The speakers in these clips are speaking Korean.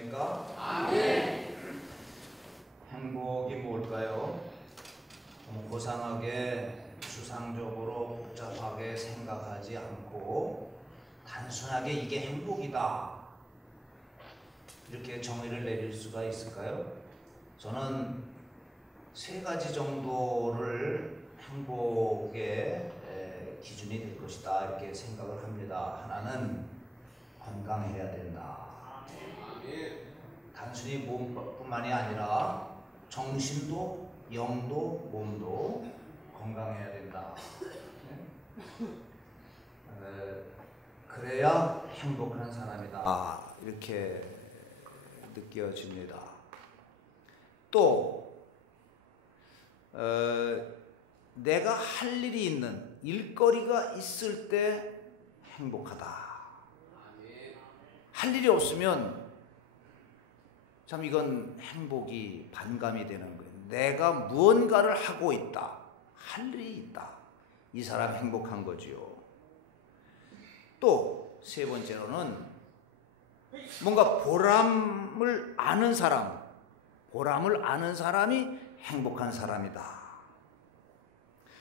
안녕하십니까? 아멘. 행복이 뭘까요? 너무 고상하게 추상적으로 복잡하게 생각하지 않고 단순하게 이게 행복이다 이렇게 정의를 내릴 수가 있을까요? 저는 세 가지 정도를 행복의 기준이 될 것이다 이렇게 생각을 합니다. 하나는 건강해야 된다. 단순히 몸뿐만이 아니라 정신도 영도 몸도 건강해야 된다. 그래야 행복한 사람이다. 이렇게 느껴집니다. 또 내가 할 일이 있는 일거리가 있을 때 행복하다. 할 일이 없으면 참 이건 행복이 반감이 되는 거예요. 내가 무언가를 하고 있다. 할 일이 있다. 이 사람 행복한 거지요. 또 세 번째로는 뭔가 보람을 아는 사람, 보람을 아는 사람이 행복한 사람이다.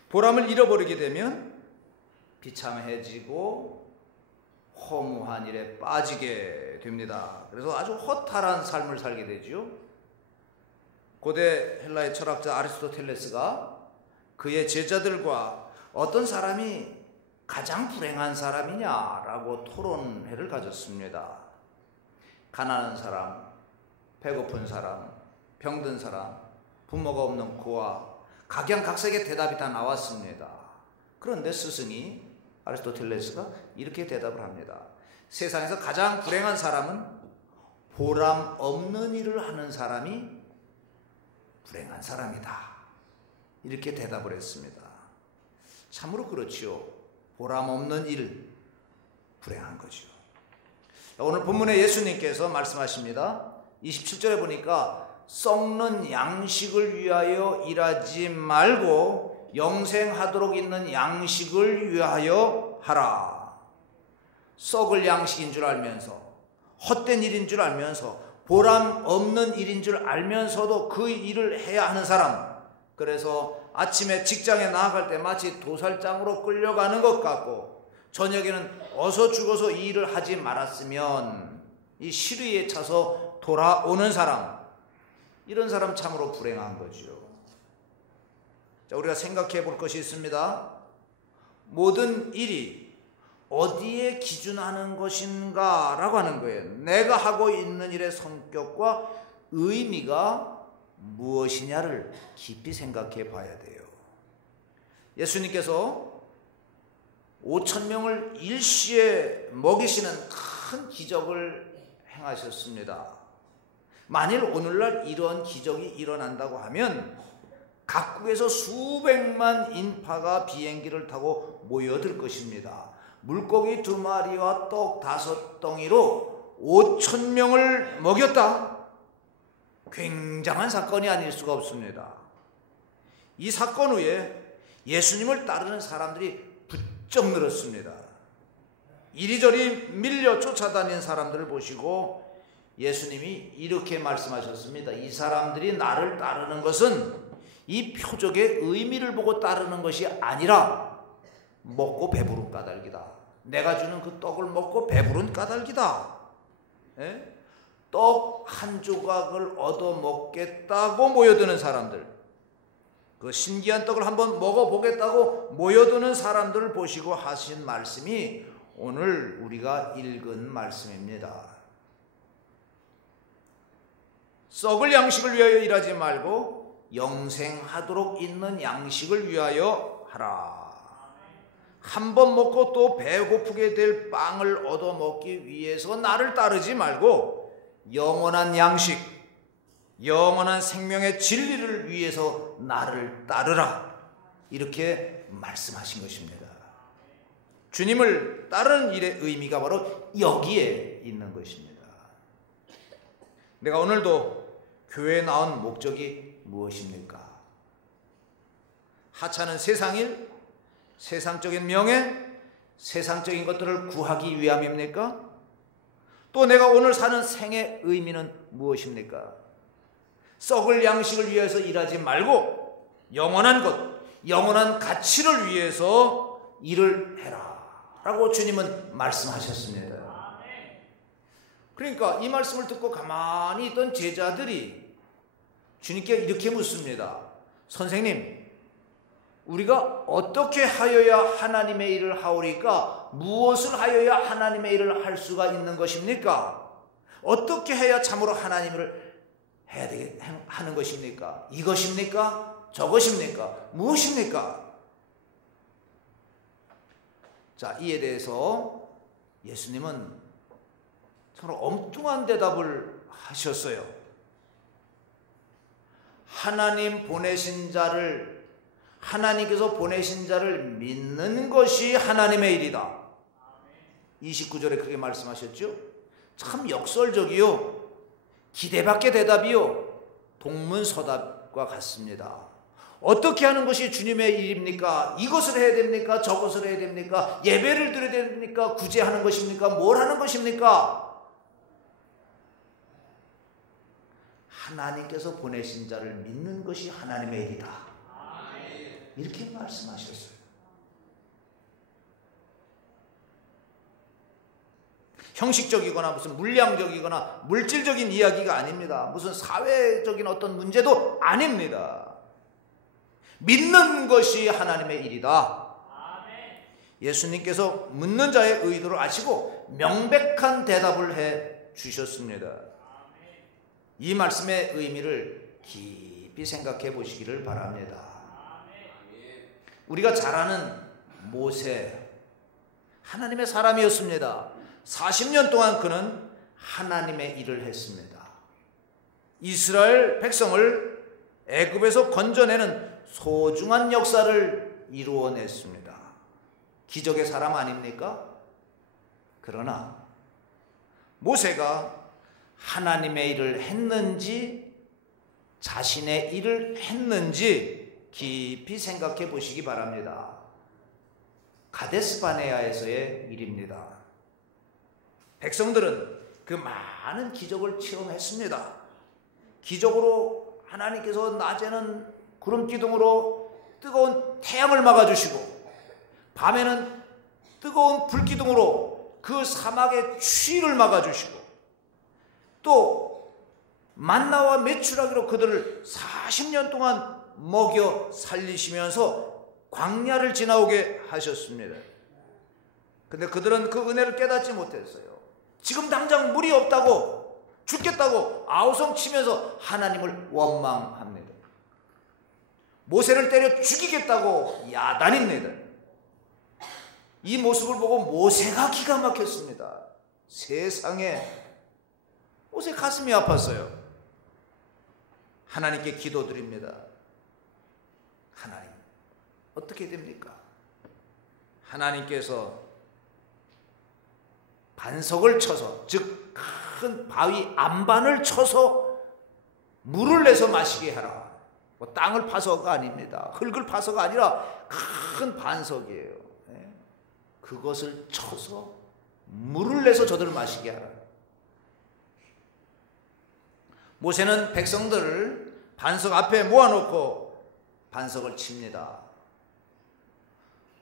보람을 잃어버리게 되면 비참해지고 허무한 일에 빠지게 됩니다. 그래서 아주 허탈한 삶을 살게 되죠. 고대 헬라의 철학자 아리스토텔레스가 그의 제자들과 어떤 사람이 가장 불행한 사람이냐라고 토론회를 가졌습니다. 가난한 사람, 배고픈 사람, 병든 사람, 부모가 없는 고아, 각양각색의 대답이 다 나왔습니다. 그런데 스승이 아리스토텔레스가 이렇게 대답을 합니다. 세상에서 가장 불행한 사람은 보람 없는 일을 하는 사람이 불행한 사람이다. 이렇게 대답을 했습니다. 참으로 그렇지요. 보람 없는 일, 불행한 거죠. 오늘 본문에 예수님께서 말씀하십니다. 27절에 보니까 썩는 양식을 위하여 일하지 말고 영생하도록 있는 양식을 위하여 하라. 썩을 양식인 줄 알면서, 헛된 일인 줄 알면서, 보람 없는 일인 줄 알면서도 그 일을 해야 하는 사람, 그래서 아침에 직장에 나아갈 때 마치 도살장으로 끌려가는 것 같고 저녁에는 어서 죽어서 이 일을 하지 말았으면 이 시리에 차서 돌아오는 사람, 이런 사람 참으로 불행한 거죠. 자, 우리가 생각해 볼 것이 있습니다. 모든 일이 어디에 기준하는 것인가 라고 하는 거예요. 내가 하고 있는 일의 성격과 의미가 무엇이냐를 깊이 생각해 봐야 돼요. 예수님께서 5,000명을 일시에 먹이시는 큰 기적을 행하셨습니다. 만일 오늘날 이런 기적이 일어난다고 하면 각국에서 수백만 인파가 비행기를 타고 모여들 것입니다. 물고기 2마리와 떡 5덩이로 5,000명을 먹였다. 굉장한 사건이 아닐 수가 없습니다. 이 사건 후에 예수님을 따르는 사람들이 부쩍 늘었습니다. 이리저리 밀려 쫓아다니는 사람들을 보시고 예수님이 이렇게 말씀하셨습니다. 이 사람들이 나를 따르는 것은 이 표적의 의미를 보고 따르는 것이 아니라 먹고 배부른 까닭이다. 내가 주는 그 떡을 먹고 배부른 까닭이다. 떡 한 조각을 얻어 먹겠다고 모여드는 사람들, 그 신기한 떡을 한번 먹어보겠다고 모여드는 사람들을 보시고 하신 말씀이 오늘 우리가 읽은 말씀입니다. 썩을 양식을 위하여 일하지 말고 영생하도록 있는 양식을 위하여 하라. 한 번 먹고 또 배고프게 될 빵을 얻어 먹기 위해서 나를 따르지 말고 영원한 양식, 영원한 생명의 진리를 위해서 나를 따르라. 이렇게 말씀하신 것입니다. 주님을 따르는 일의 의미가 바로 여기에 있는 것입니다. 내가 오늘도 교회에 나온 목적이 무엇입니까? 하찮은 세상일, 세상적인 명예, 세상적인 것들을 구하기 위함입니까? 또 내가 오늘 사는 생의 의미는 무엇입니까? 썩을 양식을 위해서 일하지 말고 영원한 것, 영원한 가치를 위해서 일을 해라 라고 주님은 말씀하셨습니다. 그러니까 이 말씀을 듣고 가만히 있던 제자들이 주님께 이렇게 묻습니다. 선생님, 우리가 어떻게 하여야 하나님의 일을 하오리까? 무엇을 하여야 하나님의 일을 할 수가 있는 것입니까? 어떻게 해야 참으로 하나님을 해야 되게 하는 것입니까? 이것입니까? 저것입니까? 무엇입니까? 자, 이에 대해서 예수님은 정말 엉뚱한 대답을 하셨어요. 하나님께서 보내신 자를 믿는 것이 하나님의 일이다. 29절에 그렇게 말씀하셨죠. 참 역설적이요, 기대밖의 대답이요, 동문서답과 같습니다. 어떻게 하는 것이 주님의 일입니까? 이것을 해야 됩니까? 저것을 해야 됩니까? 예배를 드려야 됩니까? 구제하는 것입니까? 뭘 하는 것입니까? 하나님께서 보내신 자를 믿는 것이 하나님의 일이다. 이렇게 말씀하셨어요. 형식적이거나 무슨 물량적이거나 물질적인 이야기가 아닙니다. 무슨 사회적인 어떤 문제도 아닙니다. 믿는 것이 하나님의 일이다. 예수님께서 묻는 자의 의도를 아시고 명백한 대답을 해 주셨습니다. 이 말씀의 의미를 깊이 생각해 보시기를 바랍니다. 우리가 잘 아는 모세, 하나님의 사람이었습니다. 40년 동안 그는 하나님의 일을 했습니다. 이스라엘 백성을 애굽에서 건져내는 소중한 역사를 이루어냈습니다. 기적의 사람 아닙니까? 그러나 모세가 하나님의 일을 했는지 자신의 일을 했는지 깊이 생각해 보시기 바랍니다. 가데스바네아에서의 일입니다. 백성들은 그 많은 기적을 체험했습니다. 기적으로 하나님께서 낮에는 구름 기둥으로 뜨거운 태양을 막아주시고 밤에는 뜨거운 불기둥으로 그 사막의 추위를 막아주시고 또 만나와 메추라기로 그들을 40년 동안 먹여 살리시면서 광야를 지나오게 하셨습니다. 근데 그들은 그 은혜를 깨닫지 못했어요. 지금 당장 물이 없다고, 죽겠다고 아우성 치면서 하나님을 원망합니다. 모세를 때려 죽이겠다고 야단입니다. 이 모습을 보고 모세가 기가 막혔습니다. 세상에, 모세 가슴이 아팠어요. 하나님께 기도드립니다. 하나님, 어떻게 됩니까? 하나님께서 반석을 쳐서, 즉 큰 바위 안반을 쳐서 물을 내서 마시게 하라. 뭐 땅을 파서가 아닙니다. 흙을 파서가 아니라 큰 반석이에요. 그것을 쳐서 물을 내서 저들을 마시게 하라. 모세는 백성들을 반석 앞에 모아놓고 반석을 칩니다.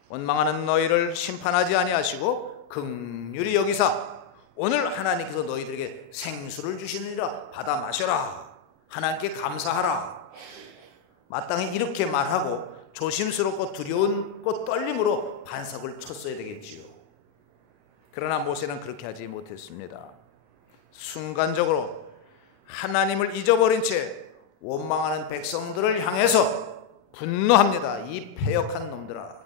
원망하는 너희를 심판하지 아니하시고 긍휼히 여기사 오늘 하나님께서 너희들에게 생수를 주시느니라 받아 마셔라. 하나님께 감사하라. 마땅히 이렇게 말하고 조심스럽고 두려운 떨림으로 반석을 쳤어야 되겠지요. 그러나 모세는 그렇게 하지 못했습니다. 순간적으로 하나님을 잊어버린 채 원망하는 백성들을 향해서 분노합니다. 이 패역한 놈들아,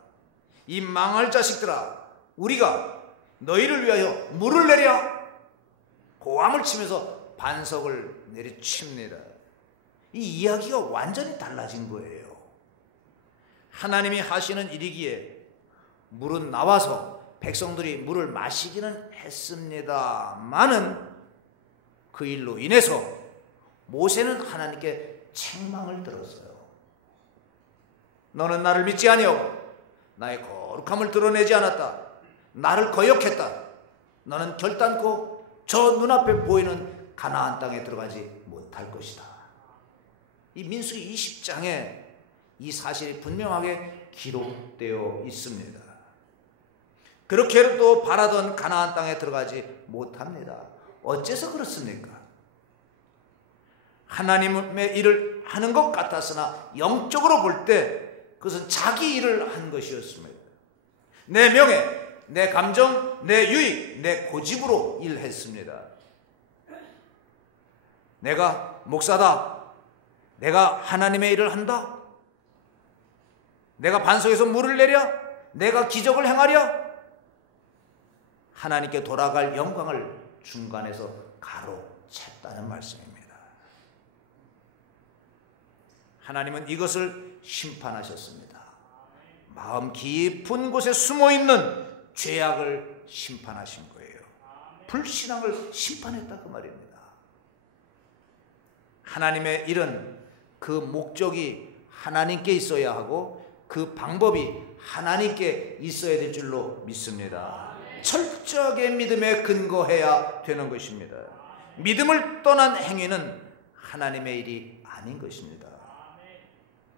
이 망할 자식들아, 우리가 너희를 위하여 물을 내랴. 고함을 치면서 반석을 내리칩니다. 이 이야기가 완전히 달라진 거예요. 하나님이 하시는 일이기에 물은 나와서 백성들이 물을 마시기는 했습니다마는 그 일로 인해서 모세는 하나님께 책망을 들었어요. 너는 나를 믿지 아니하고 나의 거룩함을 드러내지 않았다. 나를 거역했다. 너는 결단코 저 눈앞에 보이는 가나안 땅에 들어가지 못할 것이다. 이 민수기 20장에 이 사실이 분명하게 기록되어 있습니다. 그렇게도 바라던 가나안 땅에 들어가지 못합니다. 어째서 그렇습니까? 하나님의 일을 하는 것 같았으나 영적으로 볼 때 그것은 자기 일을 한 것이었습니다. 내 명예, 내 감정, 내 유익, 내 고집으로 일했습니다. 내가 목사다, 내가 하나님의 일을 한다, 내가 반석에서 물을 내랴, 내가 기적을 행하랴, 하나님께 돌아갈 영광을 중간에서 가로챘다는 말씀입니다. 하나님은 이것을 심판하셨습니다. 마음 깊은 곳에 숨어있는 죄악을 심판하신 거예요. 불신앙을 심판했다 그 말입니다. 하나님의 일은 그 목적이 하나님께 있어야 하고 그 방법이 하나님께 있어야 될 줄로 믿습니다. 철저하게 믿음에 근거해야 되는 것입니다. 믿음을 떠난 행위는 하나님의 일이 아닌 것입니다.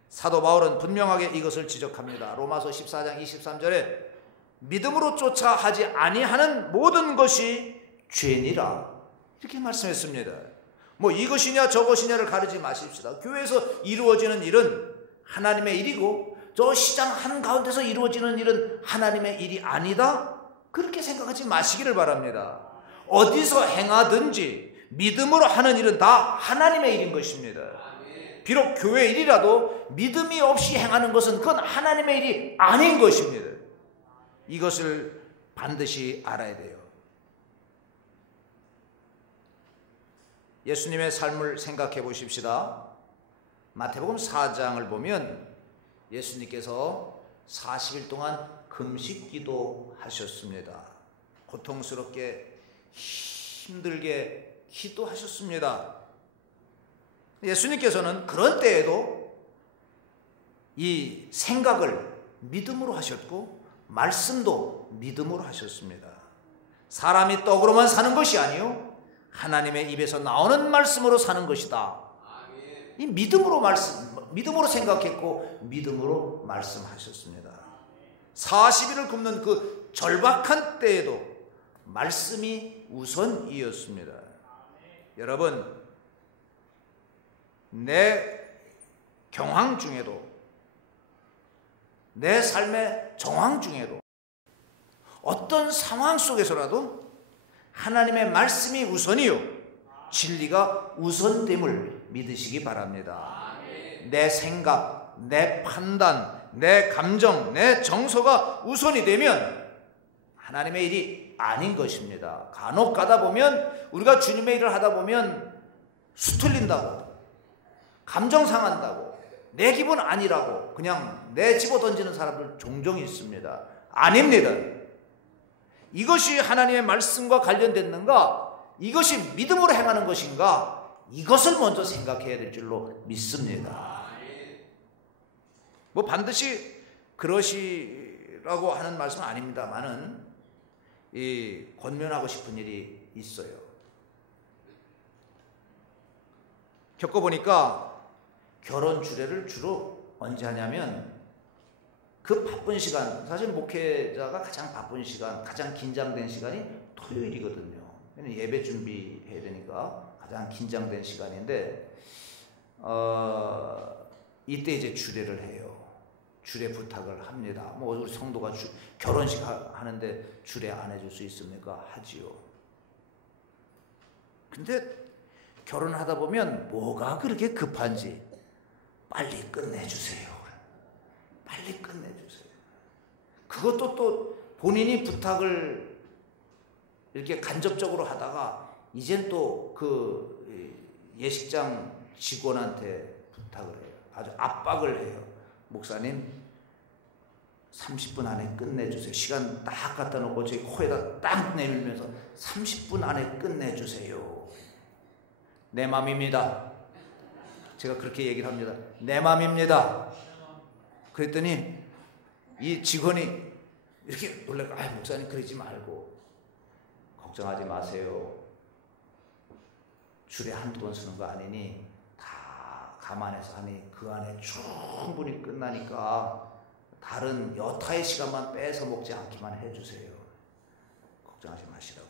사도 바울은 분명하게 이것을 지적합니다. 로마서 14장 23절에 믿음으로 쫓아 하지 아니하는 모든 것이 죄니라 이렇게 말씀했습니다. 뭐 이것이냐 저것이냐를 가르치지 마십시다. 교회에서 이루어지는 일은 하나님의 일이고 저 시장 한가운데서 이루어지는 일은 하나님의 일이 아니다, 그렇게 생각하지 마시기를 바랍니다. 어디서 행하든지 믿음으로 하는 일은 다 하나님의 일인 것입니다. 비록 교회 일이라도 믿음이 없이 행하는 것은 그건 하나님의 일이 아닌 것입니다. 이것을 반드시 알아야 돼요. 예수님의 삶을 생각해 보십시다. 마태복음 4장을 보면 예수님께서 40일 동안 금식 기도하셨습니다. 고통스럽게 힘들게 기도하셨습니다. 예수님께서는 그런 때에도 이 생각을 믿음으로 하셨고 말씀도 믿음으로 하셨습니다. 사람이 떡으로만 사는 것이 아니요 하나님의 입에서 나오는 말씀으로 사는 것이다. 이 믿음으로 생각했고 믿음으로 말씀하셨습니다. 40일을 굶는 그 절박한 때에도 말씀이 우선이었습니다. 여러분, 내 경황 중에도 내 삶의 정황 중에도 어떤 상황 속에서라도 하나님의 말씀이 우선이요 진리가 우선됨을 믿으시기 바랍니다. 내 생각, 내 판단, 내 감정, 내 정서가 우선이 되면 하나님의 일이 아닌 것입니다. 간혹 가다 보면 우리가 주님의 일을 하다 보면 수틀린다고, 감정 상한다고, 내 기분 아니라고 그냥 내집어 던지는 사람들 종종 있습니다. 아닙니다. 이것이 하나님의 말씀과 관련됐는가? 이것이 믿음으로 행하는 것인가? 이것을 먼저 생각해야 될 줄로 믿습니다. 뭐 반드시 그러시라고 하는 말씀은 아닙니다만은 이 권면하고 싶은 일이 있어요. 겪어보니까 결혼 주례를 주로 언제 하냐면 그 바쁜 시간, 사실 목회자가 가장 바쁜 시간, 가장 긴장된 시간이 토요일이거든요. 예배 준비해야 되니까 가장 긴장된 시간인데 이때 이제 주례를 해요. 주례 부탁을 합니다. 뭐 우리 성도가 결혼식 하는데 주례 안 해줄 수 있습니까? 하지요. 근데 결혼하다 보면 뭐가 그렇게 급한지 빨리 끝내주세요. 빨리 끝내주세요. 그것도 또 본인이 부탁을 이렇게 간접적으로 하다가 이젠 또 그 예식장 직원한테 부탁을 해요. 아주 압박을 해요. 목사님 30분 안에 끝내주세요. 시간 딱 갖다 놓고 제 코에다 딱 내밀면서 30분 안에 끝내주세요. 내 맘입니다. 제가 그렇게 얘기를 합니다. 내 맘입니다. 그랬더니 이 직원이 이렇게 놀라고, 목사님 그러지 말고 걱정하지 마세요. 줄에 한두 번 쓰는 거 아니니 다 감안해서 하니 그 안에 충분히 끝나니까 다른 여타의 시간만 빼서 먹지 않기만 해주세요. 걱정하지 마시라고.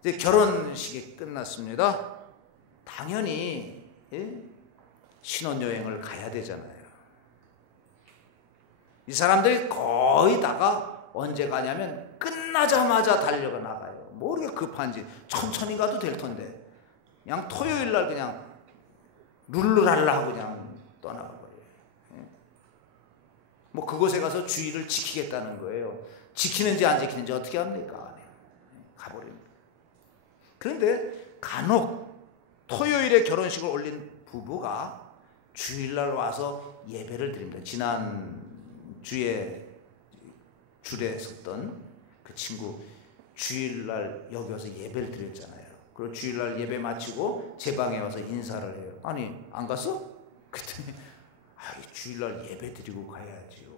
이제 결혼식이 끝났습니다. 당연히 신혼여행을 가야 되잖아요. 이 사람들이 거의 다가 언제 가냐면 끝나자마자 달려가 나가요. 뭐 이렇게 급한지 천천히 가도 될 텐데 그냥 토요일 날 그냥 룰루랄라 하고 그냥 떠나가 버려요. 뭐 그곳에 가서 주의를 지키겠다는 거예요. 지키는지 안 지키는지 어떻게 합니까? 가버립니다. 그런데 간혹 토요일에 결혼식을 올린 부부가 주일날 와서 예배를 드립니다. 지난 주에 줄에 섰던 그 친구 주일날 여기 와서 예배를 드렸잖아요. 그리고 주일날 예배 마치고 제 방에 와서 인사를 해요. 아니 안 갔어? 그랬더니 주일날 예배 드리고 가야지요.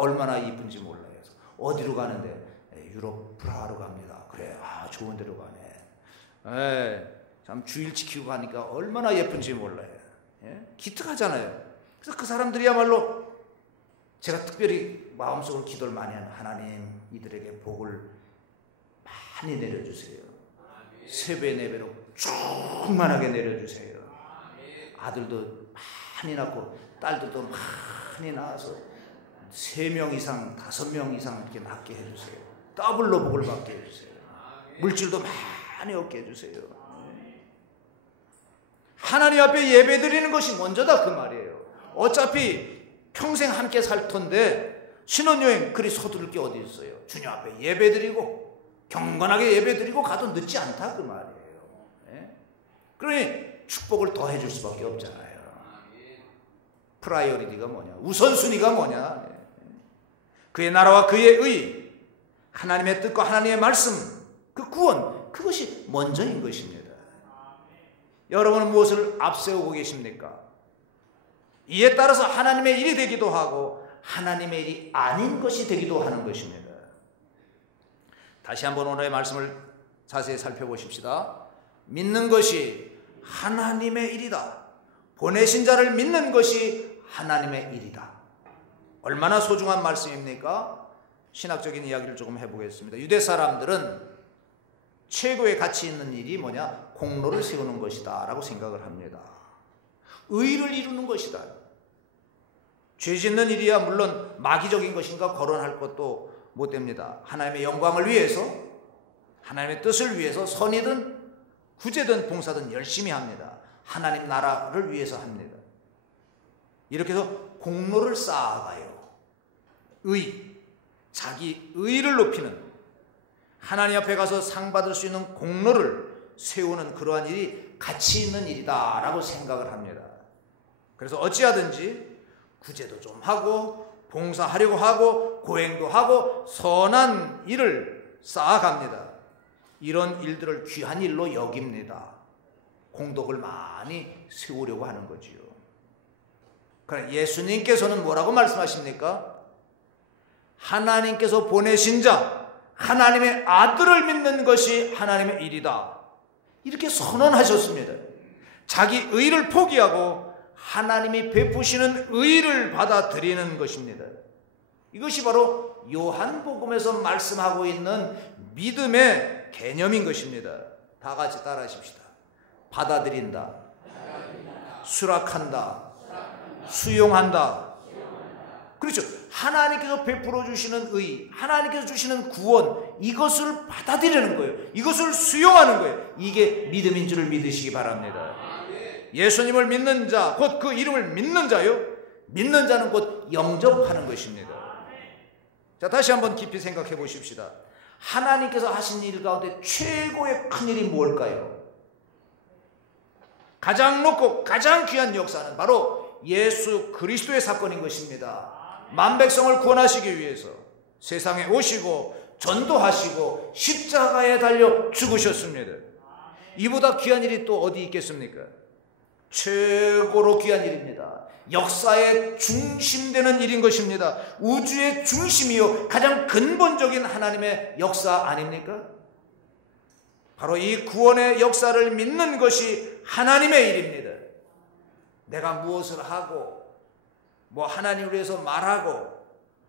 얼마나 이쁜지 몰라요. 그래서 어디로 가는데? 유럽 프라하로 갑니다. 그래, 좋은 데로 가네. 참 주일 지키고 가니까 얼마나 예쁜지 몰라요. 기특하잖아요. 그래서 그 사람들이야말로 제가 특별히 마음속으로 기도를 많이 하는 하나님 이들에게 복을 많이 내려주세요. 세 배, 네 배로 충만하게 내려주세요. 아들도 많이 낳고 딸들도 많이 낳아서 3명 이상, 5명 이상 이렇게 낳게 해주세요. 더블로 복을 받게 해주세요. 물질도 많이 얻게 해주세요. 하나님 앞에 예배 드리는 것이 먼저다 그 말이에요. 어차피 평생 함께 살 텐데 신혼여행 그리 서두를 게 어디 있어요. 주님 앞에 예배 드리고 경건하게 예배 드리고 가도 늦지 않다 그 말이에요. 그러니 축복을 더 해줄 수밖에 없잖아요. 프라이어리티가 뭐냐, 우선순위가 뭐냐, 그의 나라와 그의 의, 하나님의 뜻과 하나님의 말씀, 그 구원, 그것이 먼저인 것입니다. 여러분은 무엇을 앞세우고 계십니까? 이에 따라서 하나님의 일이 되기도 하고 하나님의 일이 아닌 것이 되기도 하는 것입니다. 다시 한번 오늘의 말씀을 자세히 살펴보십시다. 믿는 것이 하나님의 일이다. 보내신 자를 믿는 것이 하나님의 일이다. 얼마나 소중한 말씀입니까? 신학적인 이야기를 조금 해보겠습니다. 유대 사람들은 최고의 가치 있는 일이 뭐냐? 공로를 세우는 것이다 라고 생각을 합니다. 의를 이루는 것이다. 죄 짓는 일이야 물론 마귀적인 것인가 거론할 것도 못 됩니다. 하나님의 영광을 위해서, 하나님의 뜻을 위해서 선이든 구제든 봉사든 열심히 합니다. 하나님 나라를 위해서 합니다. 이렇게 해서 공로를 쌓아가요. 자기 의를 높이는, 하나님 앞에 가서 상 받을 수 있는 공로를 세우는 그러한 일이 가치 있는 일이다 라고 생각을 합니다. 그래서 어찌하든지 구제도 좀 하고 봉사하려고 하고 고행도 하고 선한 일을 쌓아갑니다. 이런 일들을 귀한 일로 여깁니다. 공덕을 많이 세우려고 하는 거지요. 그러나 예수님께서는 뭐라고 말씀하십니까? 하나님께서 보내신 자, 하나님의 아들을 믿는 것이 하나님의 일이다. 이렇게 선언하셨습니다. 자기 의를 포기하고 하나님이 베푸시는 의를 받아들이는 것입니다. 이것이 바로 요한복음에서 말씀하고 있는 믿음의 개념인 것입니다. 다 같이 따라하십시다. 받아들인다, 수락한다, 수용한다. 그렇죠. 하나님께서 베풀어 주시는 의, 하나님께서 주시는 구원, 이것을 받아들이는 거예요. 이것을 수용하는 거예요. 이게 믿음인 줄을 믿으시기 바랍니다. 예수님을 믿는 자, 곧 그 이름을 믿는 자요. 믿는 자는 곧 영접하는 것입니다. 자, 다시 한번 깊이 생각해 보십시다. 하나님께서 하신 일 가운데 최고의 큰 일이 뭘까요? 가장 높고 가장 귀한 역사는 바로 예수 그리스도의 사건인 것입니다. 만백성을 구원하시기 위해서 세상에 오시고 전도하시고 십자가에 달려 죽으셨습니다. 이보다 귀한 일이 또 어디 있겠습니까? 최고로 귀한 일입니다. 역사의 중심되는 일인 것입니다. 우주의 중심이요 가장 근본적인 하나님의 역사 아닙니까? 바로 이 구원의 역사를 믿는 것이 하나님의 일입니다. 내가 무엇을 하고 뭐 하나님을 위해서 말하고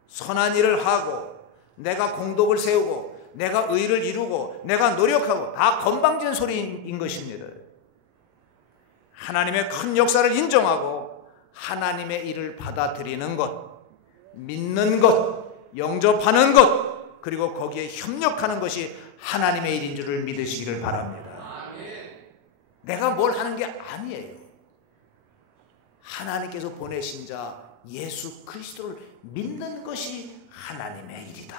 선한 일을 하고 내가 공덕을 세우고 내가 의를 이루고 내가 노력하고 다 건방진 소리인 것입니다. 하나님의 큰 역사를 인정하고 하나님의 일을 받아들이는 것, 믿는 것, 영접하는 것, 그리고 거기에 협력하는 것이 하나님의 일인 줄을 믿으시기를 바랍니다. 내가 뭘 하는 게 아니에요. 하나님께서 보내신 자 예수 그리스도를 믿는 것이 하나님의 일이다.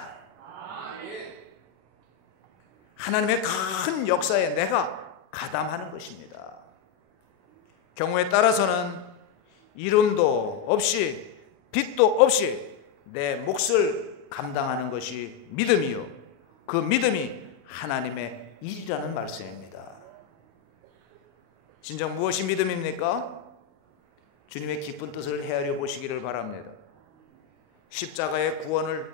하나님의 큰 역사에 내가 가담하는 것입니다. 경우에 따라서는 이름도 없이 빚도 없이 내 몫을 감당하는 것이 믿음이요, 그 믿음이 하나님의 일이라는 말씀입니다. 진정 무엇이 믿음입니까? 주님의 기쁜 뜻을 헤아려 보시기를 바랍니다. 십자가의 구원을,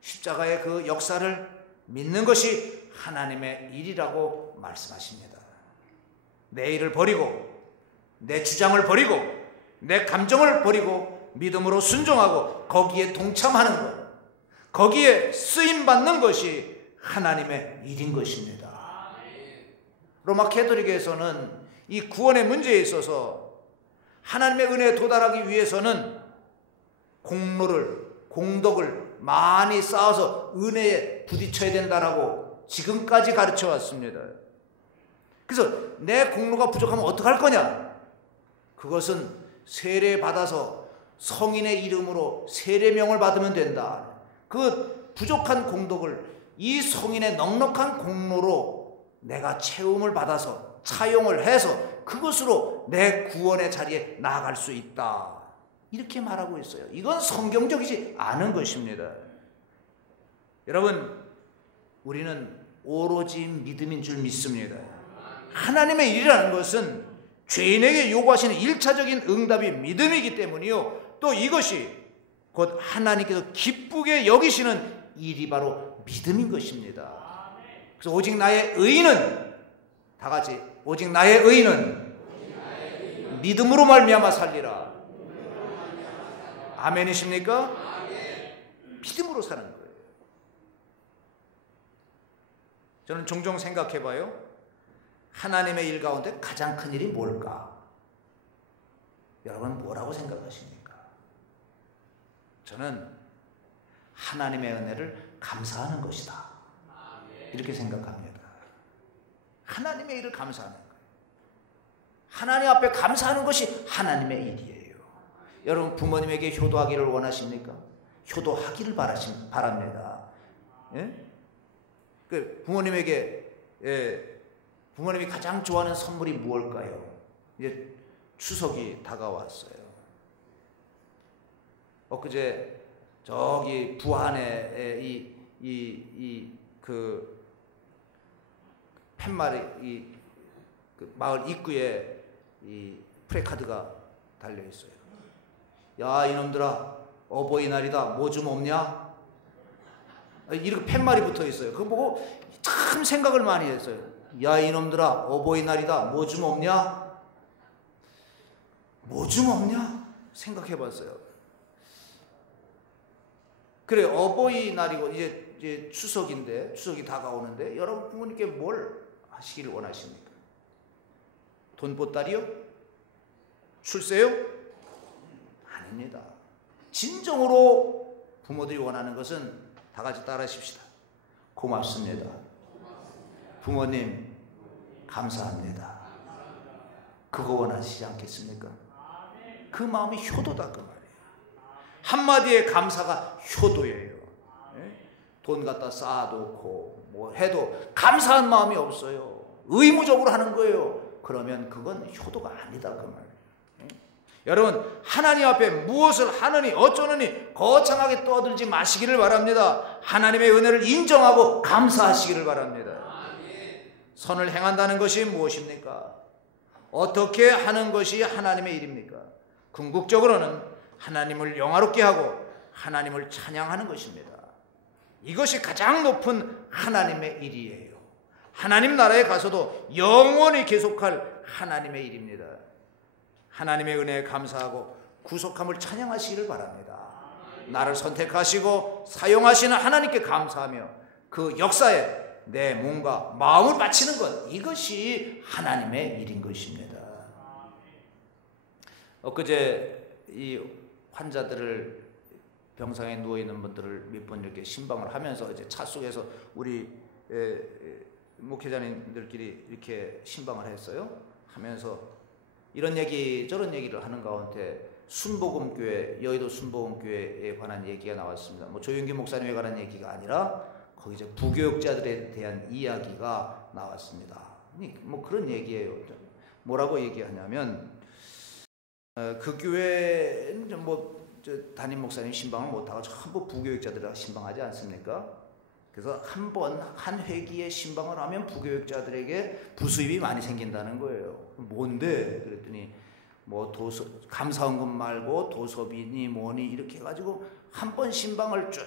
십자가의 그 역사를 믿는 것이 하나님의 일이라고 말씀하십니다. 내 일을 버리고 내 주장을 버리고 내 감정을 버리고 믿음으로 순종하고 거기에 동참하는 것, 거기에 쓰임받는 것이 하나님의 일인 것입니다. 로마 가톨릭에서는 이 구원의 문제에 있어서 하나님의 은혜에 도달하기 위해서는 공덕을 많이 쌓아서 은혜에 부딪혀야 된다라고 지금까지 가르쳐 왔습니다. 그래서 내 공로가 부족하면 어떡할 거냐? 그것은 세례 받아서 성인의 이름으로 세례명을 받으면 된다. 그 부족한 공덕을 이 성인의 넉넉한 공로로 내가 채움을 받아서 차용을 해서 그것으로 내 구원의 자리에 나아갈 수 있다. 이렇게 말하고 있어요. 이건 성경적이지 않은 것입니다. 여러분, 우리는 오로지 믿음인 줄 믿습니다. 하나님의 일이라는 것은 죄인에게 요구하시는 1차적인 응답이 믿음이기 때문이요, 또 이것이 곧 하나님께서 기쁘게 여기시는 일이 바로 믿음인 것입니다. 그래서 오직 나의 의인은, 다 같이, 오직 나의 의인은 믿음으로 말미암아 살리라. 아멘이십니까? 믿음으로 사는 거예요. 저는 종종 생각해봐요. 하나님의 일 가운데 가장 큰 일이 뭘까? 여러분 뭐라고 생각하십니까? 저는 하나님의 은혜를 감사하는 것이다, 이렇게 생각합니다. 하나님의 일을 감사하는 거예요. 하나님 앞에 감사하는 것이 하나님의 일이에요. 여러분 부모님에게 효도하기를 원하십니까? 효도하기를 바랍니다. 예? 그 부모님에게 부모님이 가장 좋아하는 선물이 무엇일까요? 이제 추석이 다가왔어요. 엊그제 저기 부안에 그 팻말이 그 마을 입구에 이 프레카드가 달려 있어요. 야 이놈들아, 어버이날이다. 뭐 좀 없냐? 이렇게 팻말이 붙어 있어요. 그거 보고 참 생각을 많이 했어요. 야 이놈들아, 어버이날이다. 뭐 좀 없냐? 뭐 좀 없냐? 생각해 봤어요. 그래, 어버이날이고 이제 추석인데, 추석이 다가오는데 여러분 부모님께 뭘 하시기를 원하십니까? 돈보따리요? 출세요? 아닙니다. 진정으로 부모들이 원하는 것은 다 같이 따라하십시다. 고맙습니다. 부모님 감사합니다. 그거 원하시지 않겠습니까? 그 마음이 효도다 그 말이에요. 한마디의 감사가 효도예요. 돈 갖다 쌓아놓고 뭐 해도 감사한 마음이 없어요. 의무적으로 하는 거예요. 그러면 그건 효도가 아니다 그 말이에요. 여러분 하나님 앞에 무엇을 하느니 어쩌느니 거창하게 떠들지 마시기를 바랍니다. 하나님의 은혜를 인정하고 감사하시기를 바랍니다. 선을 행한다는 것이 무엇입니까? 어떻게 하는 것이 하나님의 일입니까? 궁극적으로는 하나님을 영화롭게 하고 하나님을 찬양하는 것입니다. 이것이 가장 높은 하나님의 일이에요. 하나님 나라에 가서도 영원히 계속할 하나님의 일입니다. 하나님의 은혜에 감사하고 구속함을 찬양하시기를 바랍니다. 나를 선택하시고 사용하시는 하나님께 감사하며 그 역사에 내 몸과 마음을 바치는 것, 이것이 하나님의 일인 것입니다. 엊그제 이 환자들을, 병상에 누워있는 분들을 몇 번 이렇게 신방을 하면서 이제 차 속에서 우리 목회자님들끼리 이렇게 신방을 했어요. 하면서 이런 얘기 저런 얘기를 하는 가운데 순복음교회, 여의도 순복음교회에 관한 얘기가 나왔습니다. 뭐 조윤기 목사님에 관한 얘기가 아니라 거기 이제 부교육자들에 대한 이야기가 나왔습니다. 뭐 그런 얘기예요. 뭐라고 얘기하냐면 그 교회는 뭐 담임 목사님 신방을 못하고 전부 부교육자들이 신방하지 않습니까? 그래서 한 회기에 신방을 하면 부교육자들에게 부수입이 많이 생긴다는 거예요. 뭔데? 그랬더니 뭐 감사원금 말고 도서비니 뭐니 이렇게 해가지고 한 번 신방을 쭉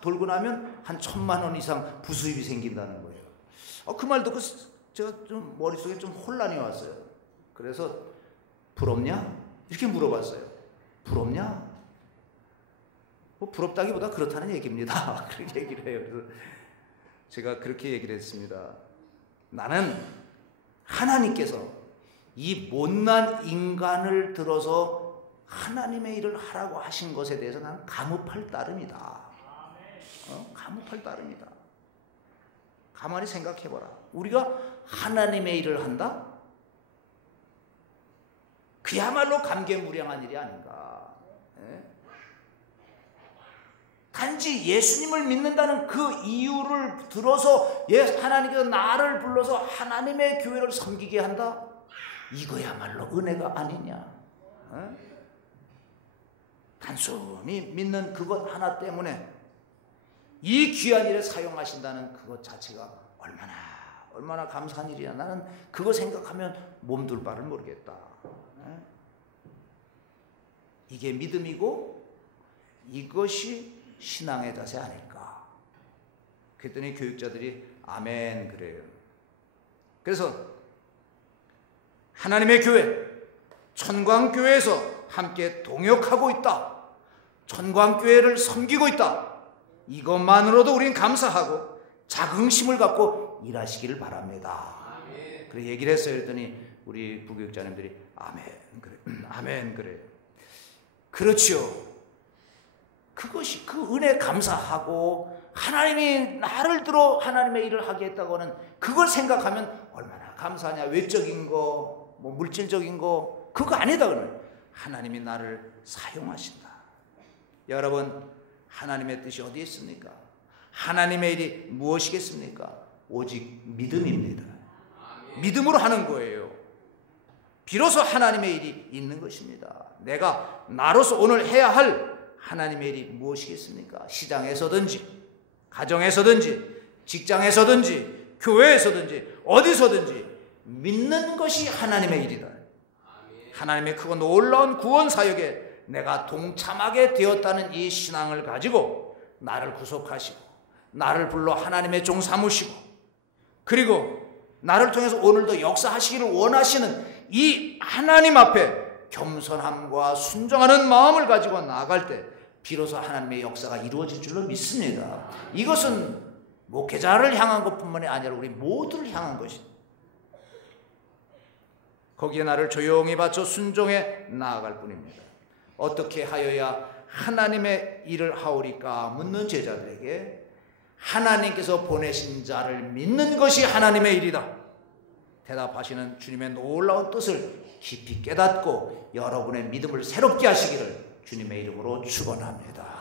돌고 나면 한 1,000만 원 이상 부수입이 생긴다는 거예요. 그 말 듣고 제가 좀 머릿속에 좀 혼란이 왔어요. 그래서 부럽냐? 이렇게 물어봤어요. 부럽냐? 뭐 부럽다기보다 그렇다는 얘기입니다. 그렇게 얘기를 해요. 그래서 제가 그렇게 얘기를 했습니다. 나는 하나님께서 이 못난 인간을 들어서 하나님의 일을 하라고 하신 것에 대해서 나는 감흡할 따름이다. 감흡할 따름이다. 가만히 생각해봐라. 우리가 하나님의 일을 한다? 그야말로 감개무량한 일이 아닌가. 단지 예수님을 믿는다는 그 이유를 들어서 하나님께서 나를 불러서 하나님의 교회를 섬기게 한다? 이거야말로 은혜가 아니냐. 단순히 믿는 그것 하나 때문에 이 귀한 일에 사용하신다는 그것 자체가 얼마나 감사한 일이야. 나는 그거 생각하면 몸둘 바를 모르겠다. 이게 믿음이고 이것이 신앙의 자세 아닐까. 그랬더니 교육자들이 아멘 그래요. 그래서 하나님의 교회, 천광교회에서 함께 동역하고 있다. 천광교회를 섬기고 있다. 이것만으로도 우리는 감사하고 자긍심을 갖고 일하시기를 바랍니다. 그래 얘기를 했어요. 그랬더니 우리 부교육자님들이 아멘 그래, 아멘 그래. 그렇지요. 그것이 그 은혜 감사하고 하나님이 나를 들어 하나님의 일을 하게 했다고는 그걸 생각하면 얼마나 감사하냐. 외적인 거, 뭐 물질적인 거 그거 아니다. 그러면 하나님이 나를 사용하신다. 여러분, 하나님의 뜻이 어디 있습니까? 하나님의 일이 무엇이겠습니까? 오직 믿음입니다. 믿음으로 하는 거예요. 비로소 하나님의 일이 있는 것입니다. 내가 나로서 오늘 해야 할 하나님의 일이 무엇이겠습니까? 시장에서든지 가정에서든지 직장에서든지 교회에서든지 어디서든지 믿는 것이 하나님의 일이다. 하나님의 크고 놀라운 구원 사역에 내가 동참하게 되었다는 이 신앙을 가지고 나를 구속하시고 나를 불러 하나님의 종 삼으시고 그리고 나를 통해서 오늘도 역사하시기를 원하시는 이 하나님 앞에 겸손함과 순종하는 마음을 가지고 나아갈 때 비로소 하나님의 역사가 이루어질 줄로 믿습니다. 이것은 목회자를 향한 것뿐만이 아니라 우리 모두를 향한 것입니다. 거기에 나를 조용히 바쳐 순종해 나아갈 뿐입니다. 어떻게 하여야 하나님의 일을 하오리까 묻는 제자들에게 하나님께서 보내신 자를 믿는 것이 하나님의 일이다. 대답하시는 주님의 놀라운 뜻을 깊이 깨닫고 여러분의 믿음을 새롭게 하시기를 주님의 이름으로 축원합니다.